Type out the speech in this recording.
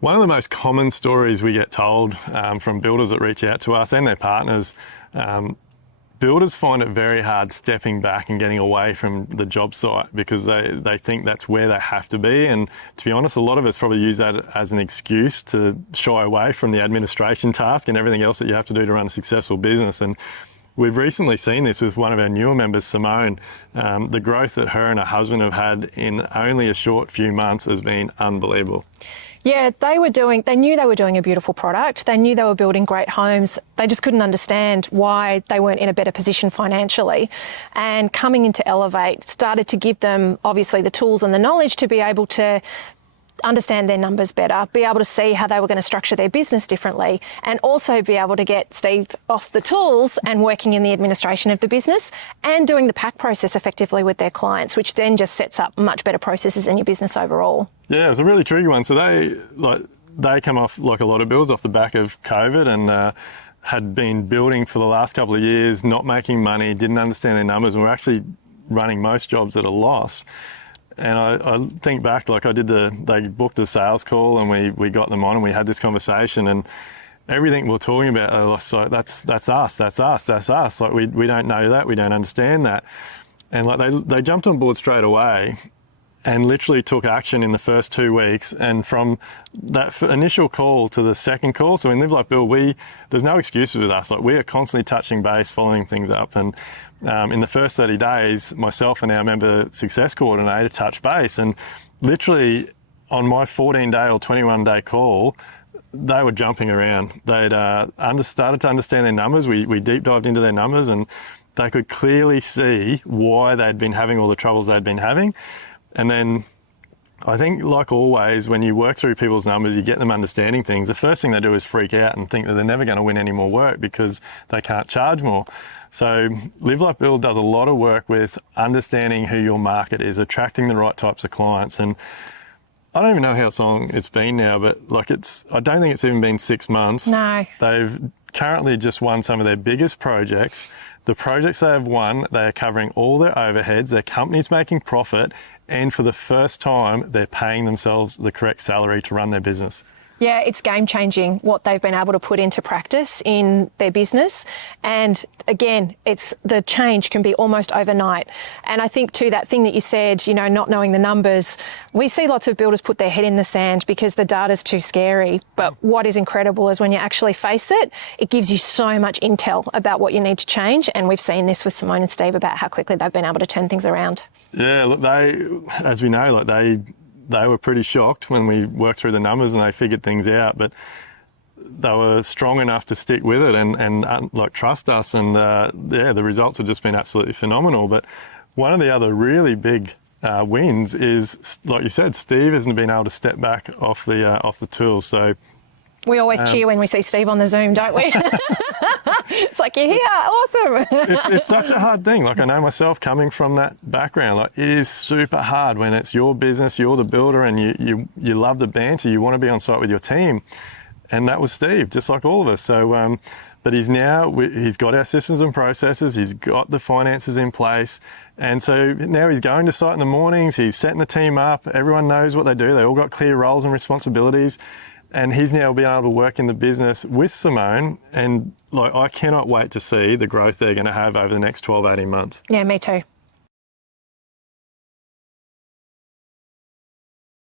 One of the most common stories we get told from builders that reach out to us and their partners, builders find it very hard stepping back and getting away from the job site because they think that's where they have to be. And to be honest, a lot of us probably use that as an excuse to shy away from the administration task and everything else that you have to do to run a successful business. And we've recently seen this with one of our newer members, Simone. The growth that her and her husband have had in only a short few months has been unbelievable. Yeah, they knew they were doing a beautiful product. They knew they were building great homes. They just couldn't understand why they weren't in a better position financially. And coming into Elevate started to give them, obviously, the tools and the knowledge to be able to understand their numbers better, be able to see how they were going to structure their business differently, and also be able to get Steve off the tools and working in the administration of the business and doing the pack process effectively with their clients, which then just sets up much better processes in your business overall. Yeah, it was a really tricky one. So they come off, like a lot of builds, off the back of COVID and had been building for the last couple of years, not making money, didn't understand their numbers, and were actually running most jobs at a loss. And I think back, like they booked a sales call and we got them on and we had this conversation, and everything we're talking about, I was like, that's us. Like we don't know that, we don't understand that. And like they jumped on board straight away and literally took action in the first 2 weeks. And from that initial call to the second call, so in Live Like Build, there's no excuses with us. Like we are constantly touching base, following things up. And in the first 30 days, myself and our member success coordinator touched base. And literally on my 14-day or 21-day call, they were jumping around. They'd started to understand their numbers. We deep dived into their numbers, and they could clearly see why they'd been having all the troubles they'd been having. And then I think, like always, when you work through people's numbers, you get them understanding things. The first thing they do is freak out and think that they're never going to win any more work because they can't charge more. So Live Like Build does a lot of work with understanding who your market is, attracting the right types of clients. And I don't even know how long it's been now, but I don't think it's even been 6 months. No. They've currently just won some of their biggest projects. The projects they have won, they are covering all their overheads, their company's making profit, and for the first time, they're paying themselves the correct salary to run their business. Yeah, it's game changing what they've been able to put into practice in their business. And again, the change can be almost overnight. And I think too, that thing that you said, not knowing the numbers, we see lots of builders put their head in the sand because the data's too scary. But what is incredible is when you actually face it, it gives you so much intel about what you need to change. And we've seen this with Simone and Steve about how quickly they've been able to turn things around. Yeah, look, as we know, they were pretty shocked when we worked through the numbers and they figured things out, but they were strong enough to stick with it and trust us. And the results have just been absolutely phenomenal. But one of the other really big wins is, like you said, Steve hasn't been able to step back off the tools. So we always cheer when we see Steve on the Zoom, don't we? It's like, you're here, awesome. It's such a hard thing. Like, I know myself, coming from that background, like, it is super hard when it's your business, you're the builder, and you love the banter, you want to be on site with your team. And that was Steve, just like all of us. So, but he's got our systems and processes, he's got the finances in place. And so now he's going to site in the mornings, he's setting the team up, everyone knows what they do, they all got clear roles and responsibilities. And he's now being able to work in the business with Simone, and I cannot wait to see the growth they're going to have over the next 12, 18 months. Yeah, me too.